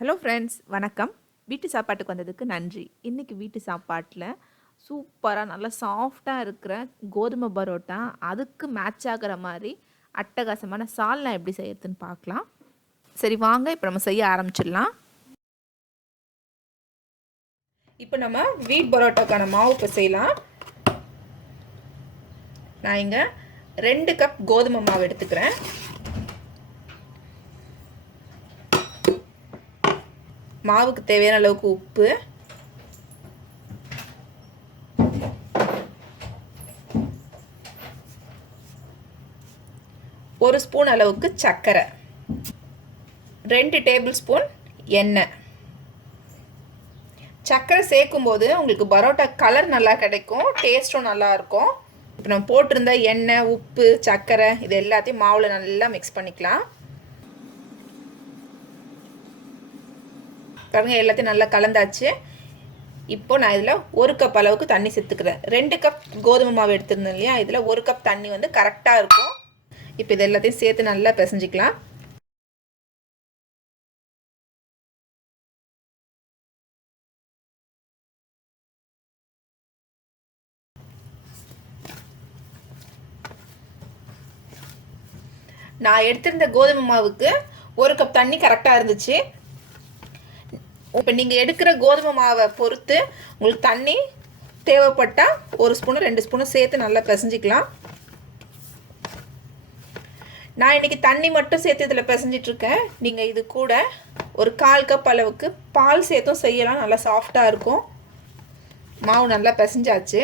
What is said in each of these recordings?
Hello friends, வணக்கம். வீட்டு சாப்பாட்டுக்கு வந்ததுக்கு நன்றி. இன்னைக்கு வீட்டு சாப்பாட்டில சூப்பரா நல்லா சாஃப்ட்டா இருக்கிற கோதுமை பரோட்டா, அதுக்கு மேட்ச் ஆகுற மாரி அட்டகாசமான சால்னா எப்படி செய்யறதுன்னு பார்க்கலாம். சரி வாங்க, இப்போ நம்ம செய்ய ஆரம்பிச்சிடலாம். இப்போ நம்ம வீட் பரோட்டாக்கான மாவு இப்போ செய்யலாம். நான் இங்கே 2 கப் கோதுமை மாவு எடுத்துக்கிறேன். மாவுக்கு தேவையான அளவுக்கு உப்பு, ஒரு ஸ்பூன் அளவுக்கு சர்க்கரை, 2 டேபிள் ஸ்பூன் எண்ணெய். சர்க்கரை சேர்க்கும் போது உங்களுக்கு பரோட்டா கலர் நல்லா கிடைக்கும், டேஸ்ட்டும் நல்லா இருக்கும். இப்போ நம்ம போட்டிருந்த எண்ணெய், உப்பு, சர்க்கரை இது எல்லாத்தையும் மாவில் நல்லா மிக்ஸ் பண்ணிக்கலாம். பாருங்க, எல்லாத்தையும் நல்லா கலந்தாச்சு. இப்போ நான் இதில் 1 கப் அளவுக்கு தண்ணி சேர்த்துக்கிறேன். 2 கப் கோதுமை மாவு எடுத்துருந்தேன் இல்லையா, இதில் 1 கப் தண்ணி வந்து கரெக்டாக இருக்கும். இப்போ இது எல்லாத்தையும் சேர்த்து நல்லா பிசைஞ்சிக்கலாம். நான் எடுத்திருந்த கோதுமை மாவுக்கு 1 கப் தண்ணி கரெக்டாக இருந்துச்சு. இப்போ நீங்கள் எடுக்கிற கோதுமை மாவை பொறுத்து உங்களுக்கு தண்ணி தேவைப்பட்டால் 1 ஸ்பூனு 2 ஸ்பூனு சேர்த்து நல்லா பிசைஞ்சிக்கலாம். நான் இன்றைக்கி தண்ணி மட்டும் சேர்த்து இதில் பிசைஞ்சிட்ருக்கேன். நீங்கள் இது கூட ஒரு 1/4 கப் அளவுக்கு பால் சேர்த்தும் செய்யலாம், நல்லா சாஃப்டாக இருக்கும். மாவு நல்லா பிசைஞ்சாச்சு.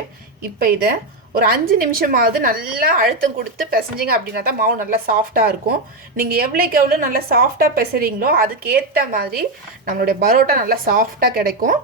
இப்போ இதை ஒரு 5 நிமிஷமாவது நல்லா அழுத்தம் கொடுத்து பிசைஞ்சிங்க அப்படின்னா தான் மாவு நல்லா சாஃப்டாக இருக்கும். நீங்கள் எவ்வளோக்கு எவ்வளோ நல்லா சாஃப்டாக பிசைறீங்களோ அதுக்கேற்ற மாதிரி நம்மளுடைய பரோட்டா நல்லா சாஃப்டாக கிடைக்கும்.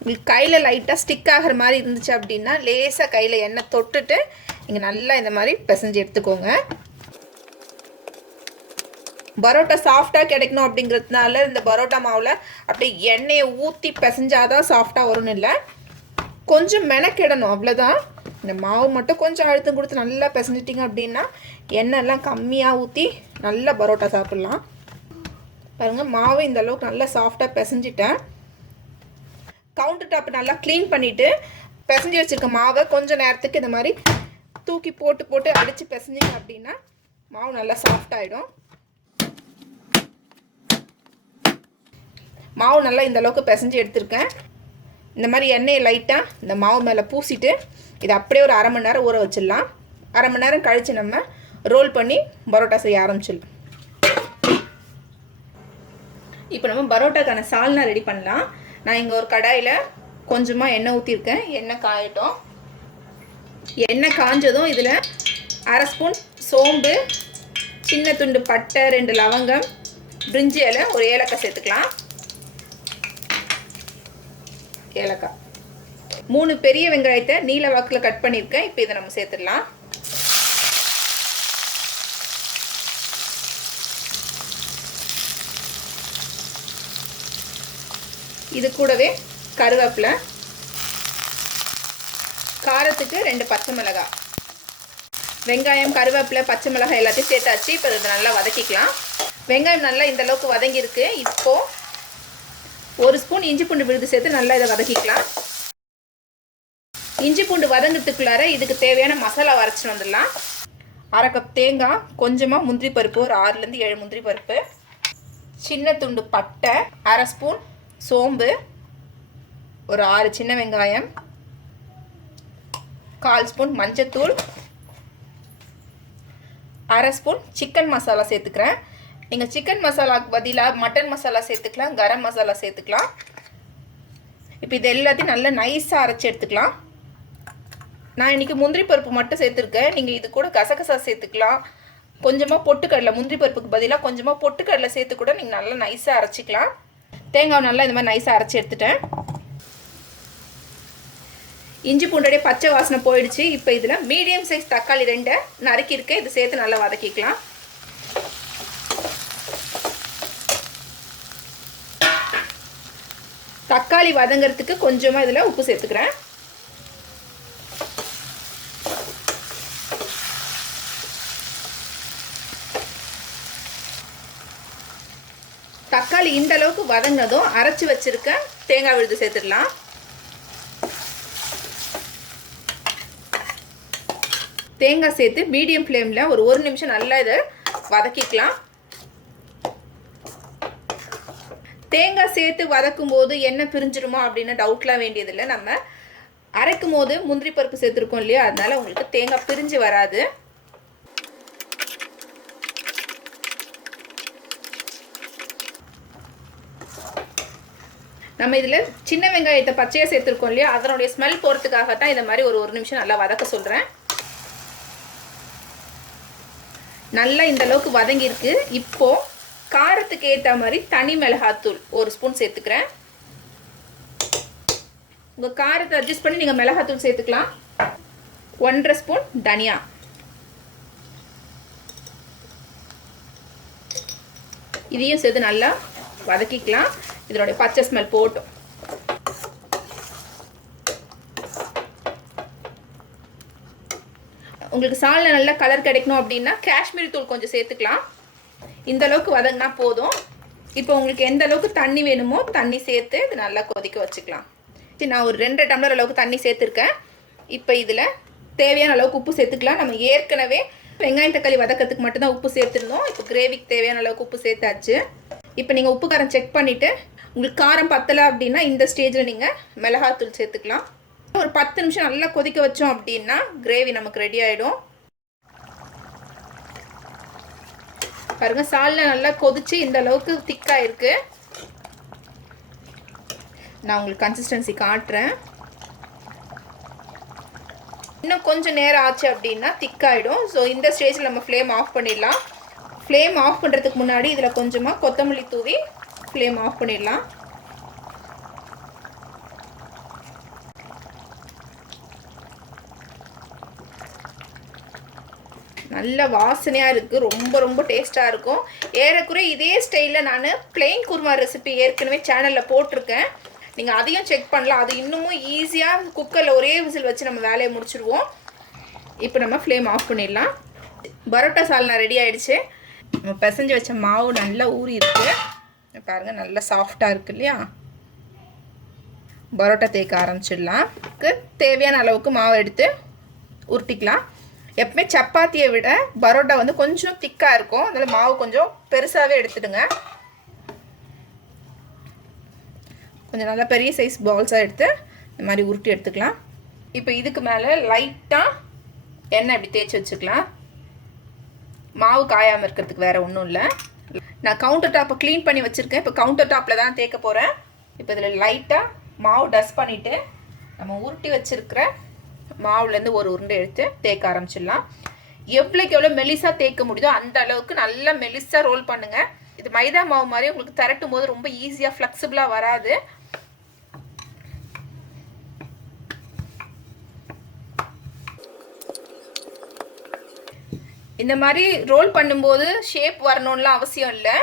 உங்களுக்கு கையில் லைட்டாக ஸ்டிக் ஆகிற மாதிரி இருந்துச்சு அப்படின்னா லேசாக கையில் எண்ணெய் தொட்டுட்டு நீங்கள் நல்லா இந்த மாதிரி பிசைஞ்சு எடுத்துக்கோங்க. பரோட்டா சாஃப்டாக கிடைக்கணும் அப்படிங்கிறதுனால இந்த பரோட்டா மாவில் அப்படியே எண்ணெயை ஊற்றி பிசைஞ்சாதான் சாஃப்டாக வரும்னு இல்லை, கொஞ்சம் மெனக்கிடணும், அவ்வளோதான். இந்த மாவு மட்டும் கொஞ்சம் அழுத்தம் கொடுத்து நல்லா பிசைஞ்சிட்டிங்க அப்படின்னா எண்ணெய்லாம் கம்மியாக ஊற்றி நல்லா பரோட்டா சாப்பிட்லாம். பாருங்கள், மாவு இந்த அளவுக்கு நல்லா சாஃப்டாக பிசைஞ்சிட்டேன். கவுண்டர் டாப் நல்லா க்ளீன் பண்ணிவிட்டு பிசைஞ்சு வச்சுருக்க மாவை கொஞ்சம் நேரத்துக்கு இந்த மாதிரி தூக்கி போட்டு அடித்து பிசைஞ்சிங்க அப்படின்னா மாவு நல்லா சாஃப்டாகிடும். மாவு நல்லா இந்த அளவுக்கு பிசைஞ்சு எடுத்துருக்கேன். இந்த மாதிரி எண்ணெயை லைட்டாக இந்த மாவு மேலே பூசிட்டு இதை அப்படியே ஒரு 1/2 மணி நேரம் ஊற வச்சிடலாம். 1/2 மணி நேரம் கழித்து நம்ம ரோல் பண்ணி பரோட்டா செய்ய ஆரம்பிச்சிடலாம். இப்போ நம்ம பரோட்டாக்கான சால்னா ரெடி பண்ணலாம். நான் இங்கே ஒரு கடாயில் கொஞ்சமாக எண்ணெய் ஊற்றிருக்கேன். எண்ணெய் காயட்டும். எண்ணெய் காஞ்சதும் இதில் 1/2 ஸ்பூன் சோம்பு, சின்ன துண்டு பட்டை, 2 லவங்கம், பிரிஞ்சி இலை, ஒரு ஏலக்காய் சேர்த்துக்கலாம். ஏலக்காய், 3 பெரிய வெங்காயத்தை நீல வாக்கில் கட் பண்ணியிருக்கேன். இப்போ இதை நம்ம சேர்த்துடலாம். இது கூடவே கருவேப்பிலை, காரத்துக்கு 2 பச்சை மிளகாய், வெங்காயம், கருவேப்பிலை, பச்சை மிளகாய் எல்லாத்தையும் சேர்த்தாச்சு. இப்போ இதை நல்லா வதக்கிக்கலாம். வெங்காயம் நல்லா இந்த அளவுக்கு வதங்கியிருக்கு. இப்போது 1 ஸ்பூன் இஞ்சி பூண்டு விழுது சேர்த்து நல்லா இதை வதக்கிக்கலாம். இஞ்சி பூண்டு வதங்கிறதுக்குள்ளார இதுக்கு தேவையான மசாலா அரைச்சிட்டு வந்துடலாம். 1/2 கப் தேங்காய், கொஞ்சமாக முந்திரி பருப்பு, ஒரு 6லேருந்து 7 முந்திரி பருப்பு, சின்ன துண்டு பட்டை, 1/2 ஸ்பூன் சோம்பு, ஒரு 6 சின்ன வெங்காயம், 1/4 ஸ்பூன் மஞ்சத்தூள், 1/2 ஸ்பூன் சிக்கன் மசாலா சேர்த்துக்கிறேன். நீங்கள் சிக்கன் மசாலாவுக்கு பதிலாக மட்டன் மசாலா சேர்த்துக்கலாம், கரம் மசாலா சேர்த்துக்கலாம். இப்போ இது எல்லாத்தையும் நல்லா நைஸாக அரைச்சி எடுத்துக்கலாம். நான் இன்றைக்கி முந்திரி பருப்பு மட்டும் சேர்த்துருக்கேன். நீங்கள் இது கூட கசகசா சேர்த்துக்கலாம். கொஞ்சமாக பொட்டுக்கடலை, முந்திரி பருப்புக்கு பதிலாக கொஞ்சமாக பொட்டுக்கடலை சேர்த்து கூட நீங்கள் நல்லா நைஸாக அரைச்சிக்கலாம். தேங்காய் நல்லா இந்த மாதிரி நைஸாக அரைச்சி எடுத்துட்டேன். இஞ்சி பூண்டோடைய பச்சை வாசனை போயிடுச்சு. இப்போ இதில் மீடியம் சைஸ் தக்காளி 2 நறுக்கியிருக்கேன். இது சேர்த்து நல்லா வதக்கிக்கலாம். தக்காளி வதங்கிறதுக்கு கொஞ்சமாக இதில் உப்பு சேர்த்துக்கிறேன். தக்காளி இந்த அளவுக்கு வதங்கினதும் அரைச்சி வச்சிருக்க தேங்காய் விழுது சேர்த்துடலாம். தேங்காய் சேர்த்து மீடியம் ஃப்ளேமில் ஒரு நிமிஷம் நல்லா இதை வதக்கிக்கலாம். தேங்காய் சேர்த்து வதக்கும் போது எண்ணெய் பிரிஞ்சிருமா அப்படின்னு டவுட்லாம் வேண்டியதில்லை. நம்ம அரைக்கும் போது முந்திரி பருப்பு சேர்த்துருக்கோம் இல்லையா, அதனால உங்களுக்கு தேங்காய் பிரிஞ்சு வராது. நம்ம இதில் சின்ன வெங்காயத்தை பச்சையாக சேர்த்துருக்கோம் இல்லையா, அதனுடைய ஸ்மெல் போகிறதுக்காகத்தான் இதை மாதிரி ஒரு நிமிஷம் நல்லா வதக்க சொல்கிறேன். நல்லா இந்த அளவுக்கு வதங்கியிருக்கு. இப்போது காரத்துக்கு ஏற்ற மாதிரி தனி மிளகாத்தூள் 1 ஸ்பூன் சேர்த்துக்கிறேன். உங்கள் காரத்தை அட்ஜஸ்ட் பண்ணி நீங்கள் மிளகாத்தூள் சேர்த்துக்கலாம். 1.5 ஸ்பூன் தனியா, இதையும் சேர்த்து நல்லா வதக்கிக்கலாம். இதனுடைய பச்சை ஸ்மெல் போட்டும். உங்களுக்கு சால்ல நல்லா கலர் கிடைக்கணும் அப்படின்னா காஷ்மீரி தூள் கொஞ்சம் சேர்த்துக்கலாம். இந்த அளவுக்கு வதங்கினா போதும். இப்போ உங்களுக்கு எந்த அளவுக்கு தண்ணி வேணுமோ தண்ணி சேர்த்து இது நல்லா கொதிக்க வச்சுக்கலாம். நான் ஒரு 2 டம்ளர் அளவுக்கு தண்ணி சேர்த்துருக்கேன். இப்போ இதில் தேவையான அளவுக்கு உப்பு சேர்த்துக்கலாம். நம்ம ஏற்கனவே வெங்காயம் தக்காளி வதக்கிறதுக்கு மட்டும்தான் உப்பு சேர்த்துருந்தோம். இப்போ கிரேவிக்கு தேவையான அளவுக்கு உப்பு சேர்த்தாச்சு. இப்போ நீங்கள் உப்பு காரம் செக் பண்ணிவிட்டு உங்களுக்கு காரம் பத்தலை அப்படின்னா இந்த ஸ்டேஜில் நீங்கள் மிளகாத்தூள் சேர்த்துக்கலாம். ஒரு 10 நிமிஷம் நல்லா கொதிக்க வச்சோம் அப்படின்னா கிரேவி நமக்கு ரெடி ஆகிடும். பாருங்க, சால்ல நல்லா கொதிச்சு இந்த அளவுக்கு திக்காக இருக்கு. நான் உங்களுக்கு கன்சிஸ்டன்சி காட்டுறேன். இன்னும் கொஞ்சம் நேரம் ஆச்சு அப்படின்னா திக்காயிடும். ஸோ இந்த ஸ்டேஜில் நம்ம ஃப்ளேம் ஆஃப் பண்ணிடலாம். ஃப்ளேம் ஆஃப் பண்ணுறதுக்கு முன்னாடி இதில் கொஞ்சமாக கொத்தமல்லி தூவி ஃப்ளேம் ஆஃப் பண்ணிடலாம். நல்ல வாசனையாக இருக்குது. ரொம்ப டேஸ்ட்டாக இருக்கும். ஏறக்குறைய இதே ஸ்டைலில் நான் பிளெயின் குருமா ரெசிபி ஏற்கனவே சேனலில் போட்டிருக்கேன். நீங்கள் அதையும் செக் பண்ணலாம். அது இன்னமும் ஈஸியாக குக்கரில் ஒரே விசில் வச்சு நம்ம வேலையை முடிச்சுடுவோம். இப்போ நம்ம ஃப்ளேம் ஆஃப் பண்ணிடலாம். பரோட்டா சால்னா ரெடி ஆகிடுச்சு. நம்ம பிசைஞ்சு வச்ச மாவு நல்லா ஊறி இருக்குது. பாருங்கள், நல்லா சாஃப்டாக இருக்குது இல்லையா. பரோட்டா தேய்க்க ஆரம்பிச்சிடலாம். தேவையான அளவுக்கு மாவு எடுத்து உருட்டிக்கலாம். எப்பவுமே சப்பாத்தியை விட பரோட்டா வந்து கொஞ்சம் திக்காக இருக்கும். அதனால் மாவு கொஞ்சம் பெருசாகவே எடுத்துடுங்க. கொஞ்சம் நல்லா பெரிய சைஸ் பால்ஸாக எடுத்து இந்த மாதிரி உருட்டி எடுத்துக்கலாம். இப்போ இதுக்கு மேலே லைட்டாக எண்ணெய் இப்படி தேய்ச்சி வச்சுக்கலாம். மாவு காயாமல் இருக்கிறதுக்கு வேறு ஒன்றும் இல்லை. நான் கவுண்டர் டாப்பை க்ளீன் பண்ணி வச்சுருக்கேன். இப்போ கவுண்டர் டாப்பில் தான் தேய்க்க போகிறேன். இப்போ இதில் லைட்டாக மாவு டஸ்ட் பண்ணிவிட்டு நம்ம உருட்டி வச்சுருக்கிற மாவுலேருந்து ஒரு உருண்டை எடுத்து தேய்க்க ஆரம்பிச்சிடலாம். எவ்வளோக்கு எவ்வளோ மெலிசாக தேய்க்க முடியுதோ அந்த அளவுக்கு நல்லா மெலிசாக ரோல் பண்ணுங்கள். இது மைதா மாவு மாதிரி உங்களுக்கு திரட்டும் போது ரொம்ப ஈஸியாக ஃப்ளெக்சிபிளாக வராது. இந்த மாதிரி ரோல் பண்ணும்போது ஷேப் வரணும்லாம் அவசியம் இல்லை.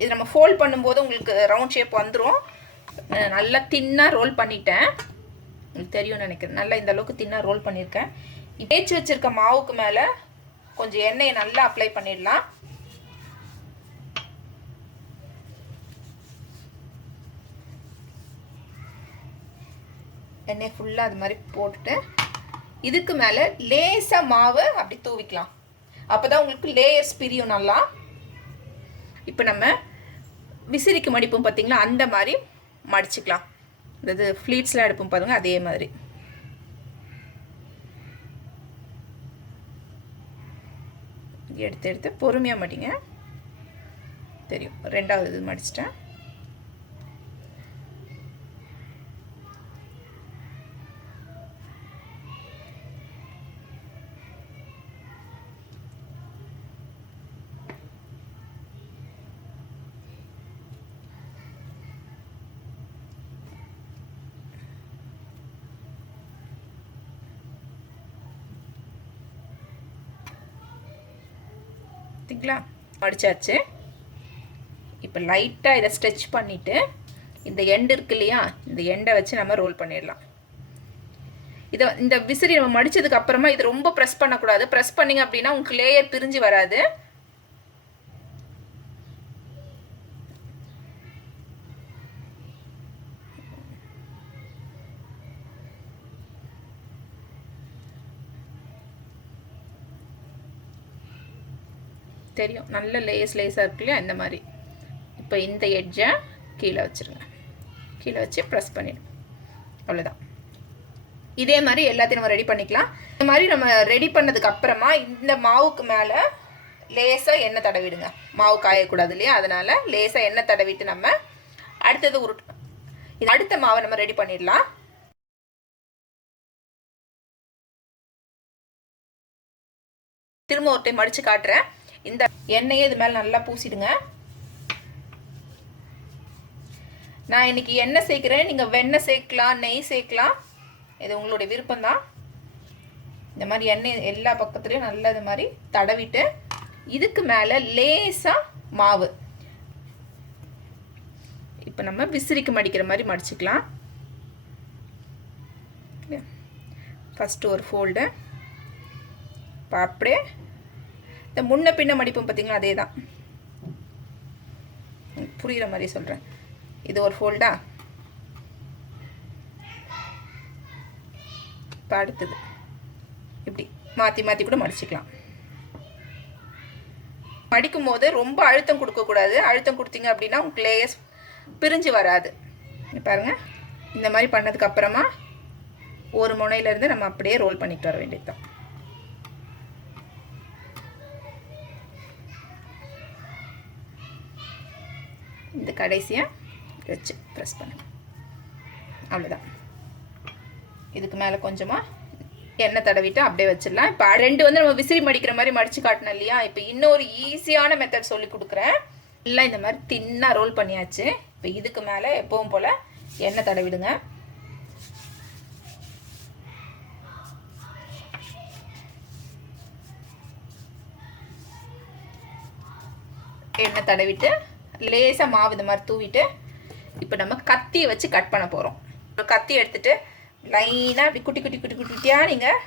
இது நம்ம ஃபோல்ட் பண்ணும்போது உங்களுக்கு ரவுண்ட் ஷேப் வந்துடும். நல்லா தின்னாக ரோல் பண்ணிட்டேன். உங்களுக்கு தெரியும்னு நினைக்கிறேன். நல்லா இந்த அளவுக்கு தின்னாக ரோல் பண்ணியிருக்கேன். தேய்ச்சி வச்சுருக்க மாவுக்கு மேலே கொஞ்சம் எண்ணெயை நல்லா அப்ளை பண்ணிடலாம். எண்ணெய் ஃபுல்லாக அது மாதிரி போட்டுட்டு இதுக்கு மேலே லேசாக மாவு அப்படி தூவிக்கலாம். அப்போ தான் உங்களுக்கு லேயர்ஸ் பிரியும் நல்லா. இப்போ நம்ம விசிறிக்கு மடிப்போம் பார்த்தீங்களா, அந்த மாதிரி மடிச்சுக்கலாம். அதாவது ஃப்ளீட்ஸ்லாம் எடுப்போம் பாருங்க, அதே மாதிரி. எடுத்து எடுத்து பொறுமையாக மடிங்க. தெரியும். ரெண்டாவது இது மடிச்சிட்டேன். பார்த்திங்களா, மடிச்சாச்சு. இப்போ லைட்டாக இதை ஸ்ட்ரெச் பண்ணிவிட்டு இந்த எண்டு இருக்கு இல்லையா, இந்த எண்டை வச்சு நம்ம ரோல் பண்ணிடலாம். இந்த விசிறி நம்ம மடித்ததுக்கு அப்புறமா இது ரொம்ப ப்ரெஸ் பண்ணக்கூடாது. ப்ரெஸ் பண்ணிங்க அப்படின்னா உங்களுக்கு லேயர் பிரிஞ்சு வராது. தெரியும், நல்ல லேஸாக இருக்கு இல்லையா, இந்த மாதிரி. இப்போ இந்த எட்ஜை கீழே வச்சுருங்க. கீழே வச்சு ப்ரெஸ் பண்ணிடும். அவ்வளோதான். இதே மாதிரி எல்லாத்தையும் நம்ம ரெடி பண்ணிக்கலாம். இந்த மாதிரி நம்ம ரெடி பண்ணதுக்கு அப்புறமா இந்த மாவுக்கு மேலே லேசாக எண்ணெய் தடவிடுங்க. மாவு காயக்கூடாது இல்லையா, அதனால் லேசாக எண்ணெய் தடவிட்டு நம்ம அடுத்தது இது அடுத்த மாவை நம்ம ரெடி பண்ணிடலாம். திரும்ப ஒரு டைம் மடித்து காட்டுறேன். இந்த எண்ணெயை இது மேலே நல்லா பூசிடுங்க. நான் இன்னைக்கு எண்ணெய் சேர்க்குறேன், நீங்கள் வெண்ணெய் சேர்க்கலாம், நெய் சேர்க்கலாம், இது உங்களுடைய விருப்பம்தான். இந்த மாதிரி எண்ணெய் எல்லா பக்கத்துலேயும் நல்லா இது மாதிரி தடவிட்டு இதுக்கு மேலே லேசாக மாவு இப்போ நம்ம விசிறிக்கு மடிக்கிற மாதிரி மடிச்சுக்கலாம். ஃபஸ்ட்டு ஒரு ஃபோல்டு, இப்போ அப்படியே இந்த முன்ன பின்ன மடிப்போம் பார்த்தீங்களா, அதே தான், புரிகிற மாதிரி சொல்கிறேன். இது ஒரு ஃபோல்டா. இப்போ அடுத்தது இப்படி மாற்றி மாற்றி கூட மடிச்சுக்கலாம். மடிக்கும் போது ரொம்ப அழுத்தம் கொடுக்கக்கூடாது. அழுத்தம் கொடுத்தீங்க அப்படின்னா உங்களுக்கு லேயர்ஸ் பிரிஞ்சு வராது. பாருங்கள், இந்த மாதிரி பண்ணதுக்கப்புறமா ஒரு முனையிலேருந்து நம்ம அப்படியே ரோல் பண்ணிட்டு வர வேண்டியது தான். இந்த கடைசியாக வச்சு ப்ரெஸ் பண்ணுங்க. அவ்வளோதான். இதுக்கு மேலே கொஞ்சமாக எண்ணெய் தடவிட்டு அப்படியே வச்சிடலாம். இப்போ ரெண்டு வந்து நம்ம விசிறி மடிக்கிற மாதிரி மடித்து காட்டணும் இல்லையா. இப்போ இன்னொரு ஈஸியான மெத்தட் சொல்லி கொடுக்குறேன். எல்லாம் இந்த மாதிரி தின்னாக ரோல் பண்ணியாச்சு. இப்போ இதுக்கு மேலே எப்பவும் போல் எண்ணெய் தடவிடுங்க. எண்ணெய் தடவிட்டு லேசாக மாவு இந்த மாதிரி தூவிட்டு இப்போ நம்ம கத்தியை வச்சு கட் பண்ண போகிறோம். ஒரு கத்தி எடுத்துகிட்டு லைனாக அப்படி குட்டி குட்டி குட்டி குட்டியாக நீங்கள்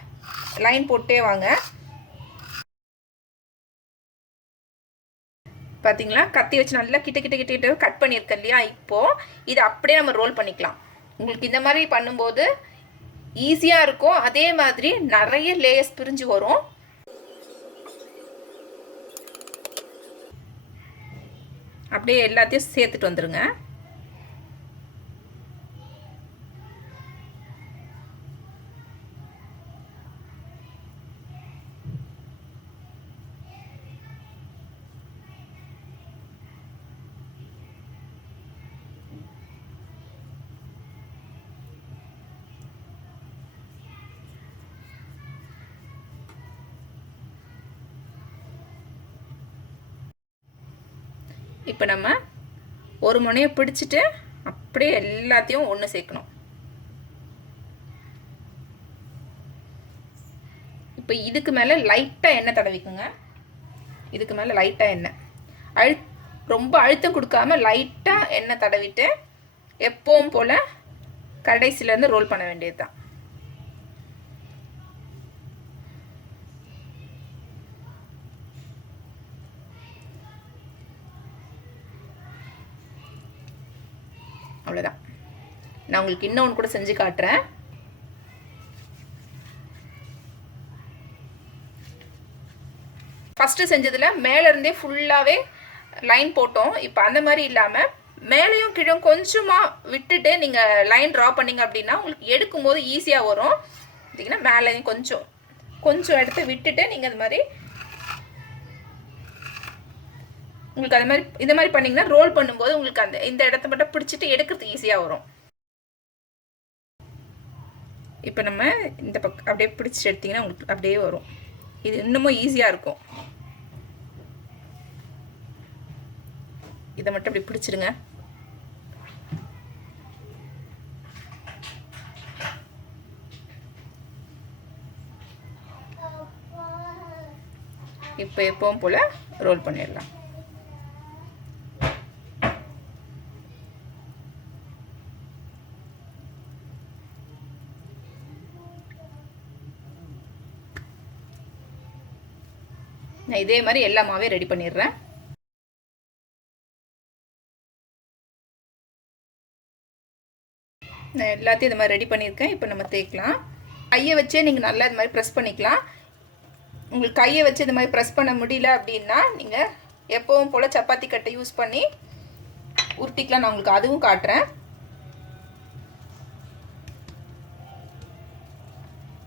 லைன் போட்டே வாங்க. பார்த்தீங்களா, கத்தி வச்சு நல்லா கிட்ட கிட்ட கிட்ட கிட்ட கட் பண்ணியிருக்கேன் இல்லையா. இப்போது இதை அப்படியே நம்ம ரோல் பண்ணிக்கலாம். உங்களுக்கு இந்த மாதிரி பண்ணும்போது ஈஸியாக இருக்கும். அதே மாதிரி நிறைய லேயர்ஸ் பிரிஞ்சு வரும். அப்படியே எல்லாத்தையும் சேர்த்துட்டு வந்துடுங்க. இப்போ நம்ம ஒரு முனையை பிடிச்சிட்டு அப்படியே எல்லாத்தையும் ஒன்று சேர்க்கணும். இப்போ இதுக்கு மேலே லைட்டாக எண்ணெய் தடவிக்குங்க. இதுக்கு மேலே லைட்டாக எண்ணெய் ரொம்ப அழுத்தம் கொடுக்காம லைட்டாக எண்ணெய் தடவிட்டு எப்பவும் போல் கடைசிலேருந்து ரோல் பண்ண வேண்டியது தான். அவ்வளோதான். நான் உங்களுக்கு இன்னொன்று கூட செஞ்சு காட்டுறேன். ஃபஸ்ட்டு செஞ்சதில் மேலேருந்தே ஃபுல்லாகவே லைன் போட்டோம். இப்போ அந்த மாதிரி இல்லாமல் மேலேயும் கீழே கொஞ்சமாக விட்டுட்டு நீங்கள் லைன் ட்ரா பண்ணிங்க அப்படின்னா உங்களுக்கு எடுக்கும்போது ஈஸியாக வரும். பார்த்தீங்கன்னா மேலேயும் கொஞ்சம் கொஞ்சம் இடத்த விட்டுட்டு நீங்கள் அது மாதிரி உங்களுக்கு அது மாதிரி இந்த மாதிரி பண்ணிங்கன்னா ரோல் பண்ணும்போது உங்களுக்கு இந்த இடத்த மட்டும் பிடிச்சிட்டு எடுக்கிறது ஈஸியாக வரும். இப்போ நம்ம இந்த பக்கம் அப்படியே பிடிச்சிட்டு எடுத்திங்கன்னா உங்களுக்கு அப்படியே வரும். இது இன்னமும் ஈஸியாக இருக்கும். இதை மட்டும் அப்படி பிடிச்சிடுங்க. இப்போ எப்பவும் போல் ரோல் பண்ணிடலாம். நான் இதே மாதிரி எல்லா மாவே ரெடி பண்ணிடுறேன். நான் எல்லாத்தையும் இது மாதிரி ரெடி பண்ணியிருக்கேன். இப்போ நம்ம தேய்க்கலாம். கையை வச்சே நீங்கள் நல்லா இது மாதிரி ப்ரெஸ் பண்ணிக்கலாம். உங்களுக்கு கையை வச்சு இது மாதிரி ப்ரெஸ் பண்ண முடியல அப்படின்னா நீங்கள் எப்பவும் போல் சப்பாத்தி கட்டை யூஸ் பண்ணி உருட்டிக்கலாம். நான் உங்களுக்கு அதுவும் காட்டுறேன்.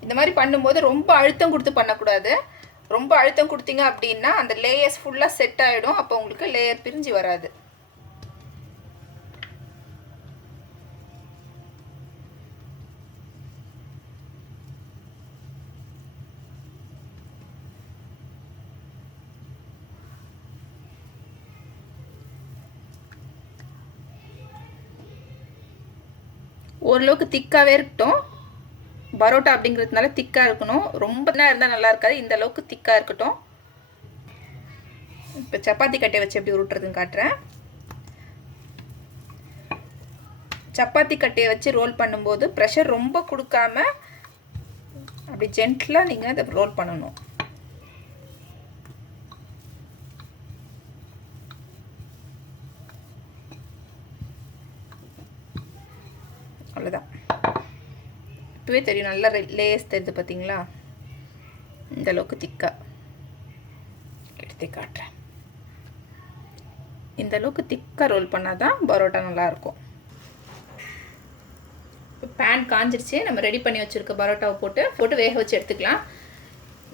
இந்த மாதிரி பண்ணும்போது ரொம்ப அழுத்தம் கொடுத்து பண்ணக்கூடாது. ரொம்ப அழுத்தம் கொடுத்தீங்க அப்படின்னா அந்த லேயர்ஸ் ஃபுல்லாக செட் ஆகிடும். அப்போ உங்களுக்கு லேயர் பிரிஞ்சு வராது. ஓரளவுக்கு திக்காகவே இருக்கட்டும். பரோட்டா அப்படிங்கிறதுனால திக்காக இருக்கணும். ரொம்ப நேரம் இருந்தால் நல்லா இருக்காது. இந்த அளவுக்கு திக்காக இருக்கட்டும். இப்போ சப்பாத்தி கட்டையை வச்சு எப்படி உருட்டுறதுன்னு காட்டுறேன். சப்பாத்தி கட்டையை வச்சு ரோல் பண்ணும்போது ப்ரெஷர் ரொம்ப கொடுக்காம அப்படி ஜென்டிலாக நீங்கள் அதை ரோல் பண்ணணும். அவ்வளோதான். இப்போவே தெரியும், நல்லா லேயர்ஸ் தெரியுது பார்த்தீங்களா? இந்த அளவுக்கு திக்காக எடுத்து காட்டுறேன். இந்த அளவுக்கு திக்காக ரோல் பண்ணால் தான் பரோட்டா நல்லாயிருக்கும். இப்போ பேன் காஞ்சிருச்சு. நம்ம ரெடி பண்ணி வச்சுருக்க பரோட்டாவை போட்டு வேக வச்சு எடுத்துக்கலாம்.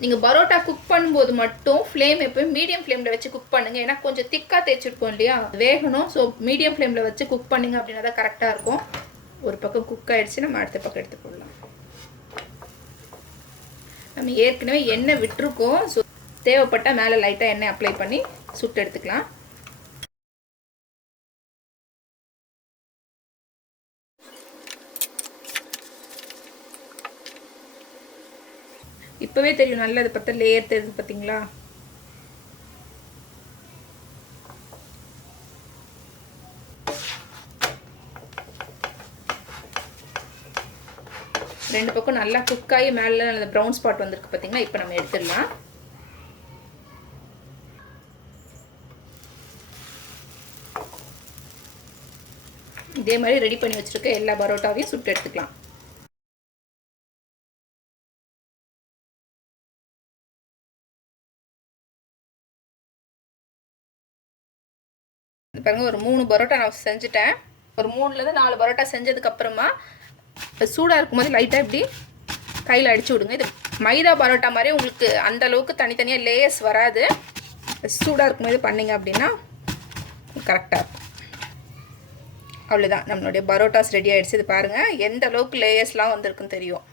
நீங்கள் பரோட்டா குக் பண்ணும்போது மட்டும் ஃப்ளேம் எப்போயும் மீடியம் ஃப்ளேமில் வச்சு குக் பண்ணுங்கள். ஏன்னா கொஞ்சம் திக்காக தேய்ச்சிருக்கோம் இல்லையா, வேகணும். ஸோ மீடியம் ஃப்ளேமில் வச்சு குக் பண்ணிங்க அப்படின்னா தான் கரெக்டாக இருக்கும். ஒரு பக்கம் குக் ஆகிடுச்சு. நம்ம அடுத்த பக்கம் எடுத்து போடலாம். நம்ம ஏற்கனவே எண்ணெய் விட்டுருக்கோம். ஸோ தேவைப்பட்டால் மேலே லைட்டாக எண்ணெய் அப்ளை பண்ணி சுட்டு எடுத்துக்கலாம். இப்போவே தெரியும் நல்லா அதை பார்த்தா லேயர் தெரியுது பார்த்தீங்களா? ரெண்டு பக்கம் நல்லா குக் ஆகி மேலே அந்த ப்ரௌன் ஸ்பாட் வந்திருக்கு பார்த்தீங்களா? இப்போ நம்ம எடுத்துடலாம். இதே மாதிரி ரெடி பண்ணி வச்சுருக்க எல்லா பரோட்டாவையும் சுட்டு எடுத்துக்கலாம். பாருங்க, ஒரு 3 பரோட்டா நான் செஞ்சுட்டேன். ஒரு 3லேருந்து 4 பரோட்டா செஞ்சதுக்கப்புறமா சூடாக இருக்கும்போது லைட்டாக இப்படி கையில் அடிச்சு விடுங்க. இது மைதா பரோட்டா மாதிரி உங்களுக்கு அந்த அளவுக்கு தனித்தனியாக லேயர்ஸ் வராது. சூடாக இருக்கும்போது பண்ணிங்க அப்படின்னா கரெக்டாக இருக்கும். அவ்வளோதான், நம்மளுடைய பரோட்டாஸ் ரெடி ஆகிடுச்சு. இது பாருங்கள் எந்த அளவுக்கு லேயர்ஸ்லாம் வந்திருக்குன்னு தெரியும்.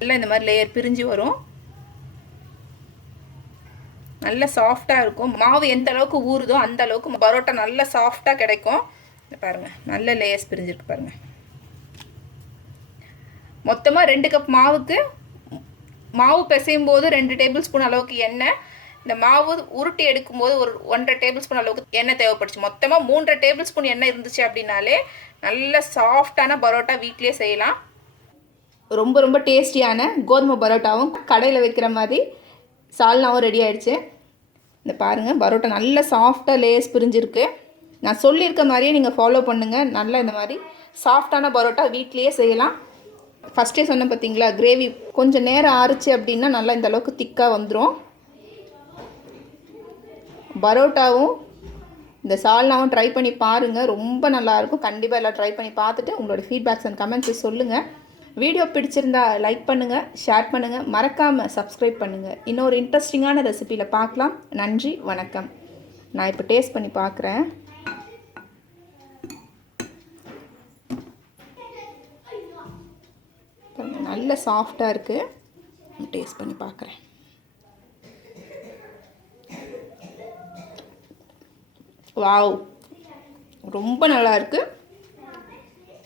எல்லாம் இந்த மாதிரி லேயர் பிரிஞ்சு வரும். நல்ல சாஃப்டாக இருக்கும். மாவு எந்த அளவுக்கு ஊறுதோ அந்த அளவுக்கு பரோட்டா நல்ல சாஃப்டாக கிடைக்கும். பாருங்கள் நல்ல லேயர்ஸ் பிரிஞ்சிருக்கு பாருங்கள். மொத்தமாக 2 கப் மாவுக்கு மாவு பிசையும் போது 2 டேபிள் ஸ்பூன் அளவுக்கு எண்ணெய், இந்த மாவு உருட்டி எடுக்கும்போது ஒரு 1.5 டேபிள் ஸ்பூன் அளவுக்கு எண்ணெய் தேவைப்படுச்சு. மொத்தமாக 3.5 டேபிள் ஸ்பூன் எண்ணெய் இருந்துச்சு அப்படின்னாலே நல்ல சாஃப்டான பரோட்டா வீட்லேயே செய்யலாம். ரொம்ப ரொம்ப டேஸ்டியான கோதுமை பரோட்டாவும் கடையில் வைக்கிற மாதிரி சால்னாவும் ரெடி ஆகிடுச்சு. இந்த பாருங்கள் பரோட்டா நல்ல சாஃப்டாக லேயர்ஸ் பிரிஞ்சிருக்கு. நான் சொல்லியிருக்க மாதிரியே நீங்கள் ஃபாலோ பண்ணுங்கள். நல்லா இந்த மாதிரி சாஃப்டான பரோட்டா வீட்லேயே செய்யலாம். ஃபஸ்ட்டே சொன்னேன் பார்த்தீங்களா, கிரேவி கொஞ்சம் நேரம் ஆறுச்சு அப்படின்னா நல்லா இந்த அளவுக்கு திக்காக வந்துடும். பரோட்டாவும் இந்த சால்னாவும் ட்ரை பண்ணி பாருங்கள், ரொம்ப நல்லாயிருக்கும். கண்டிப்பாக எல்லாம் ட்ரை பண்ணி பார்த்துட்டு உங்களோட ஃபீட்பேக்ஸ் அண்ட் கமெண்ட்ஸ் சொல்லுங்கள். வீடியோ பிடிச்சிருந்தா லைக் பண்ணுங்கள், ஷேர் பண்ணுங்கள், மறக்காமல் சப்ஸ்கிரைப் பண்ணுங்கள். இன்னொரு இன்ட்ரெஸ்டிங்கான ரெசிபியில் பார்க்கலாம். நன்றி, வணக்கம். நான் இப்போ டேஸ்ட் பண்ணி பார்க்குறேன். நல்ல சாஃப்டாக இருக்குது. டேஸ்ட் பண்ணி பார்க்குறேன். வாவ், ரொம்ப நல்லா இருக்குது.